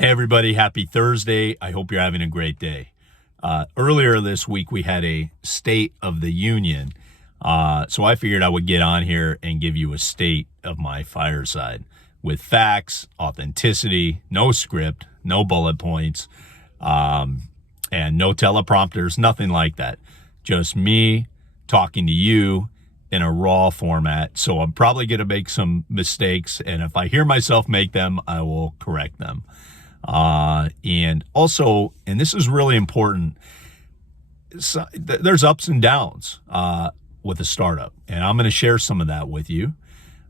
Hey everybody, happy Thursday. I hope you're having a great day. Earlier this week, we had a State of the Union. So I figured I would get on here and give you a state of my fireside with facts, authenticity, no script, no bullet points, and no teleprompters, nothing like that. Just me talking to you in a raw format. So I'm probably going to make some mistakes. And if I hear myself make them, I will correct them. And also, and this is really important, there's ups and downs with a startup, and I'm going to share some of that with you.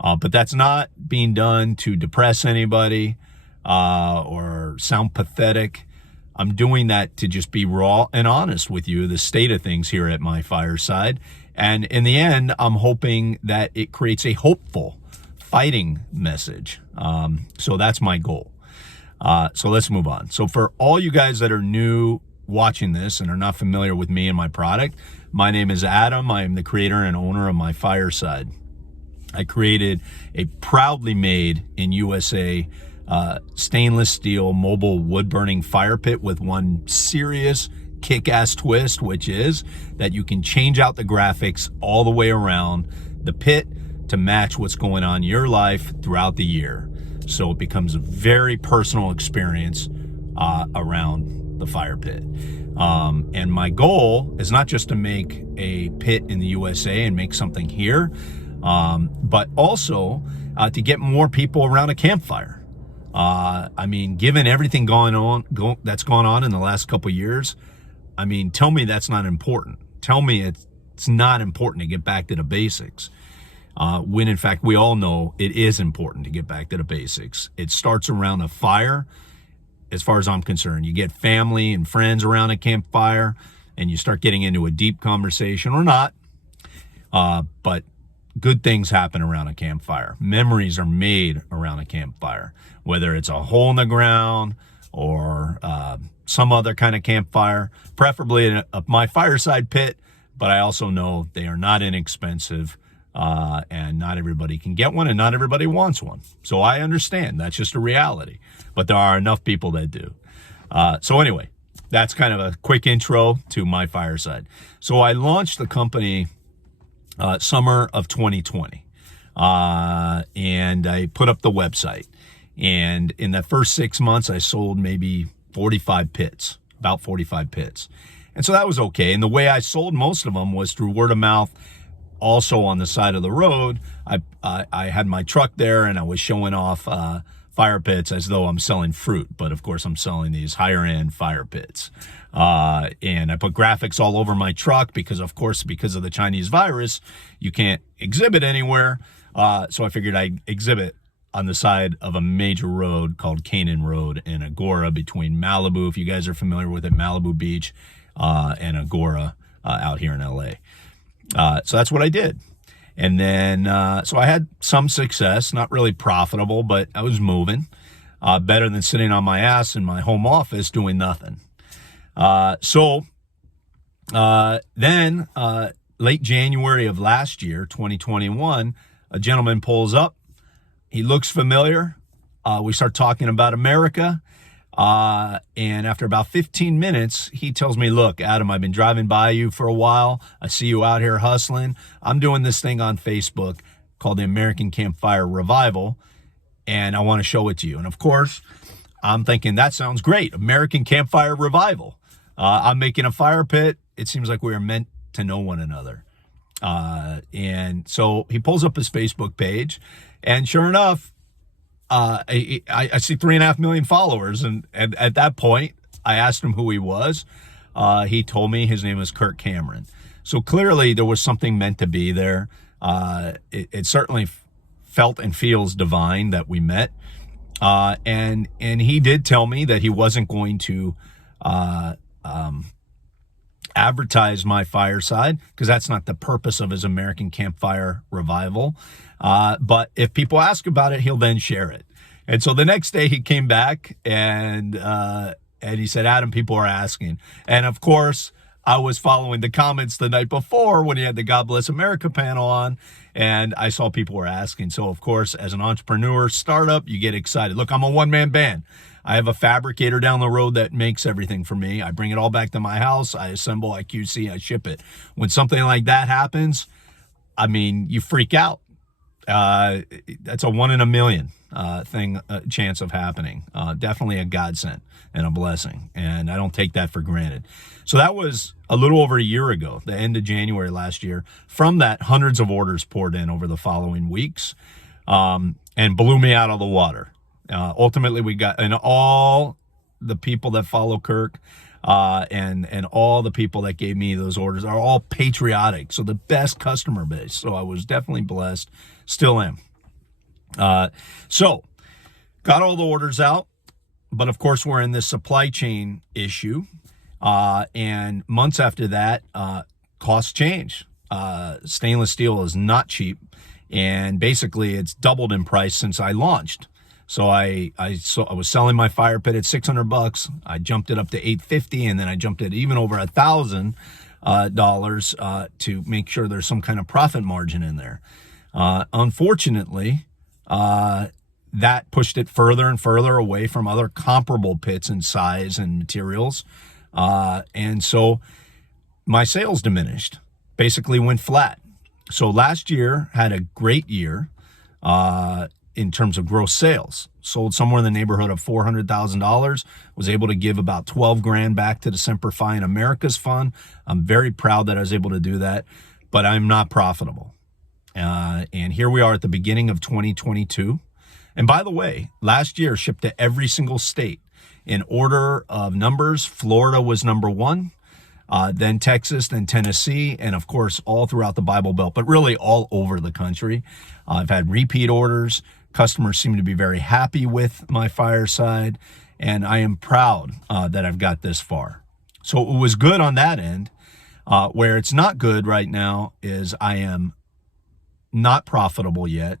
But that's not being done to depress anybody or sound pathetic. I'm doing that to just be raw and honest with you, the state of things here at Myfireside. And in the end, I'm hoping that it creates a hopeful, fighting message. So that's my goal. So let's move on. So for all you guys that are new watching this and are not familiar with me and my product, my name is Adam. I am the creator and owner of Myfireside. I created a proudly made in USA stainless steel mobile wood burning fire pit with one serious kick-ass twist, which is that you can change out the graphics all the way around the pit to match what's going on in your life throughout the year. So it becomes a very personal experience around the fire pit. And my goal is not just to make a pit in the USA and make something here, but also to get more people around a campfire. I mean, given everything that's gone on in the last couple of years, I mean, tell me that's not important. Tell me it's not important to get back to the basics. When in fact we all know it is important to get back to the basics. It starts around a fire. As far as I'm concerned, you get family and friends around a campfire and you start getting into a deep conversation, or not. But good things happen around a campfire. Memories are made around a campfire, whether it's a hole in the ground or some other kind of campfire, preferably a Myfireside pit. But I also know they are not inexpensive. And not everybody can get one, and not everybody wants one. So I understand that's just a reality, but there are enough people that do. So anyway, that's kind of a quick intro to Myfireside. So I launched the company summer of 2020, and I put up the website. And in the first 6 months, I sold maybe 45 pits, about 45 pits. And so that was okay. And the way I sold most of them was through word of mouth. Also on the side of the road, I had my truck there and I was showing off fire pits as though I'm selling fruit. But of course, I'm selling these higher end fire pits. And I put graphics all over my truck because, of course, because of the Chinese virus, you can't exhibit anywhere. So I figured I'd exhibit on the side of a major road called Canaan Road in Agora between Malibu, if you guys are familiar with it, Malibu Beach, and Agora out here in LA. So that's what I did. And then, so I had some success, not really profitable, but I was moving, better than sitting on my ass in my home office doing nothing. Then, late January of last year, 2021, a gentleman pulls up. He looks familiar. We start talking about America. And after about 15 minutes, he tells me, look, Adam, I've been driving by you for a while. I see you out here hustling. I'm doing this thing on Facebook called the American Campfire Revival, and I want to show it to you. And of course, I'm thinking that sounds great. American Campfire Revival. I'm making a fire pit. It seems like we are meant to know one another. And so he pulls up his Facebook page, and sure enough, I see 3.5 million followers. And at that point, I asked him who he was. He told me his name was Kirk Cameron. So clearly there was something meant to be there. It certainly felt and feels divine that we met. And he did tell me that he wasn't going to, advertise Myfireside because that's not the purpose of his American Campfire Revival. But if people ask about it, he'll then share it. And so the next day he came back and he said, Adam, people are asking. And of course, I was following the comments the night before when he had the God Bless America panel on, and I saw people were asking. So, of course, as an entrepreneur startup, you get excited. Look, I'm a one-man band. I have a fabricator down the road that makes everything for me. I bring it all back to my house. I assemble, I QC, I ship it. When something like that happens, I mean, you freak out. That's a 1 in a million chance of happening. Definitely a godsend and a blessing, and I don't take that for granted. So that was a little over a year ago, the end of January last year. From that, hundreds of orders poured in over the following weeks, and blew me out of the water. Ultimately, we got, and all the people that follow Kirk, and all the people that gave me those orders are all patriotic. So the best customer base. So I was definitely blessed, still am. So got all the orders out, but of course we're in this supply chain issue. And months after that, costs change. Stainless steel is not cheap, and basically it's doubled in price since I launched. So I was selling my fire pit at $600. I jumped it up to $850, and then I jumped it even over $1,000 to make sure there's some kind of profit margin in there. Unfortunately, that pushed it further and further away from other comparable pits in size and materials. And so my sales diminished, basically went flat. So last year had a great year in terms of gross sales. Sold somewhere in the neighborhood of $400,000, was able to give about 12 grand back to the Semper Fi in America's Fund. I'm very proud that I was able to do that, but I'm not profitable. And here we are at the beginning of 2022. And by the way, last year shipped to every single state. In order of numbers, Florida was number one, then Texas, then Tennessee, and of course, all throughout the Bible Belt, but really all over the country. I've had repeat orders. Customers seem to be very happy with Myfireside, and I am proud that I've got this far. So it was good on that end. Where it's not good right now is I am not profitable yet,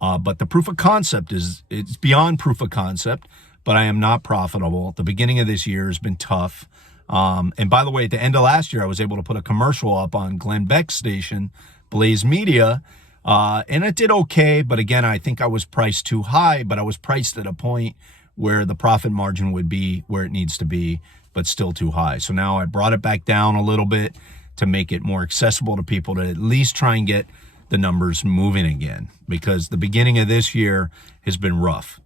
but the proof of concept it's beyond proof of concept, but I am not profitable. The beginning of this year has been tough. And by the way, at the end of last year, I was able to put a commercial up on Glenn Beck's station, Blaze Media, and it did okay. But again, I think I was priced too high, but I was priced at a point where the profit margin would be where it needs to be, but still too high. So now I brought it back down a little bit to make it more accessible to people, to at least try and get the numbers moving again, because the beginning of this year has been rough.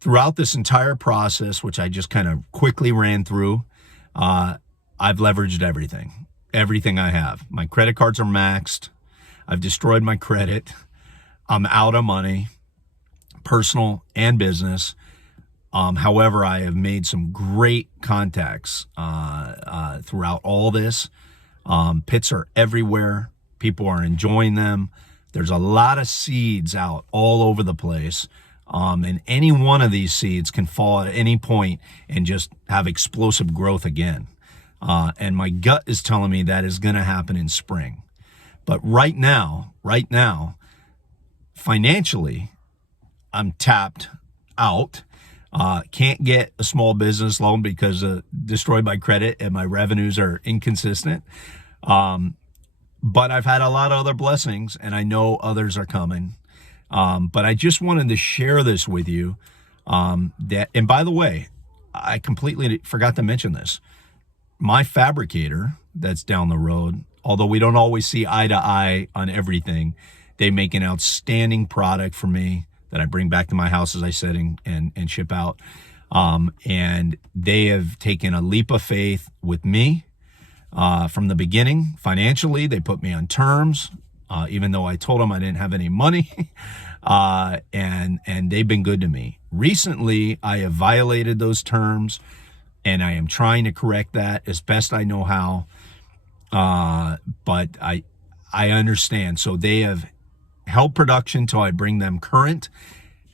Throughout this entire process, which I just kind of quickly ran through, I've leveraged everything I have. My credit cards are maxed. I've destroyed my credit. I'm out of money, personal and business. However, I have made some great contacts throughout all this. Pits are everywhere. People are enjoying them. There's a lot of seeds out all over the place. And any one of these seeds can fall at any point and just have explosive growth again. And my gut is telling me that is going to happen in spring. But right now, financially, I'm tapped out. Can't get a small business loan because destroyed my credit and my revenues are inconsistent. But I've had a lot of other blessings, and I know others are coming. But I just wanted to share this with you. And by the way, I completely forgot to mention this. My fabricator that's down the road, although we don't always see eye to eye on everything, they make an outstanding product for me that I bring back to my house, as I said, and ship out. And they have taken a leap of faith with me from the beginning. Financially, they put me on terms, even though I told them I didn't have any money. And they've been good to me. Recently, I have violated those terms, and I am trying to correct that as best I know how. But I understand. So they have held production till I bring them current.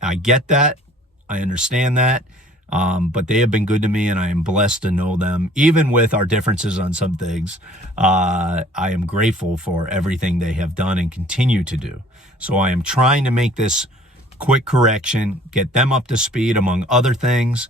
I get that. I understand that. But they have been good to me, and I am blessed to know them. Even with our differences on some things, I am grateful for everything they have done and continue to do. So I am trying to make this quick correction, get them up to speed among other things,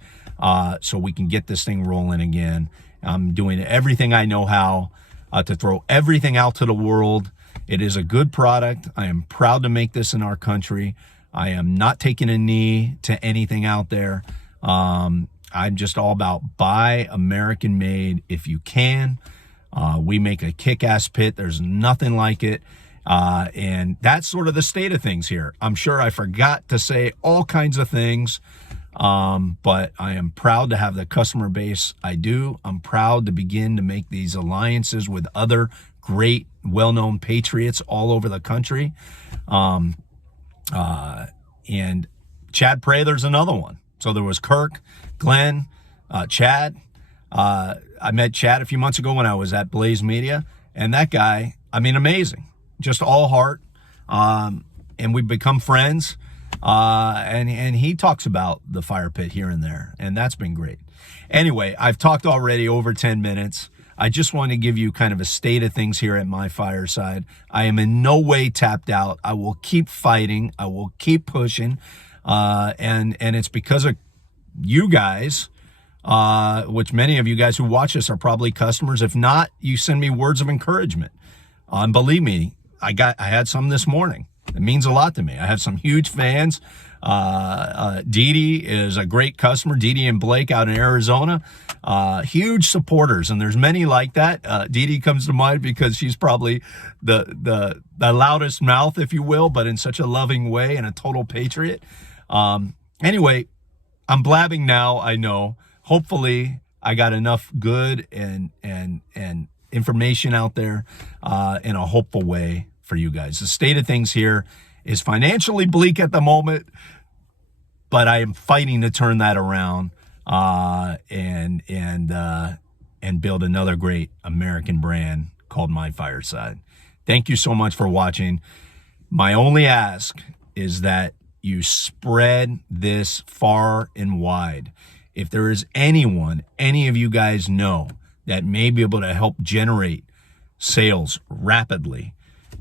so we can get this thing rolling again. I'm doing everything I know how to throw everything out to the world. It is a good product. I am proud to make this in our country. I am not taking a knee to anything out there. I'm just all about buy American made if you can. We make a kick-ass pit. There's nothing like it. And that's sort of the state of things here. I'm sure I forgot to say all kinds of things, but I am proud to have the customer base I do. I'm proud to begin to make these alliances with other great, well-known Patriots all over the country. And Chad Prather's another one. So there was Kirk, Glenn, Chad. I met Chad a few months ago when I was at Blaze Media, and that guy, I mean, amazing, just all heart. And we've become friends. And he talks about the fire pit here and there, and that's been great. Anyway, I've talked already over 10 minutes. I just want to give you kind of a state of things here at Myfireside. I am in no way tapped out. I will keep fighting. I will keep pushing. And it's because of you guys, which many of you guys who watch us are probably customers. If not, you send me words of encouragement. And believe me, I had some this morning. It means a lot to me. I have some huge fans. Dee Dee is a great customer. Dee Dee and Blake out in Arizona, huge supporters, and there's many like that. Dee Dee comes to mind because she's probably the loudest mouth, if you will, but in such a loving way and a total patriot. Anyway, I'm blabbing now. I know. Hopefully, I got enough good and information out there in a hopeful way for you guys. The state of things here is financially bleak at the moment, but I am fighting to turn that around and build another great American brand called Myfireside. Thank you so much for watching. My only ask is that you spread this far and wide. If there is anyone, any of you guys know that may be able to help generate sales rapidly,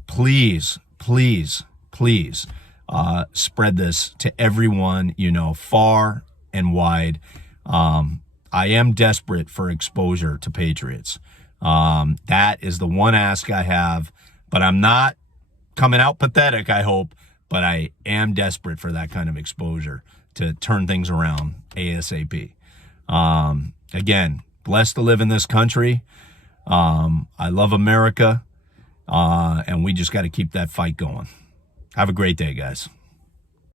please, please, please spread this to everyone you know, far and wide. I am desperate for exposure to Patriots. That is the one ask I have, but I'm not coming out pathetic, I hope, but I am desperate for that kind of exposure to turn things around ASAP. Again, blessed to live in this country. I love America. And we just got to keep that fight going. Have a great day, guys.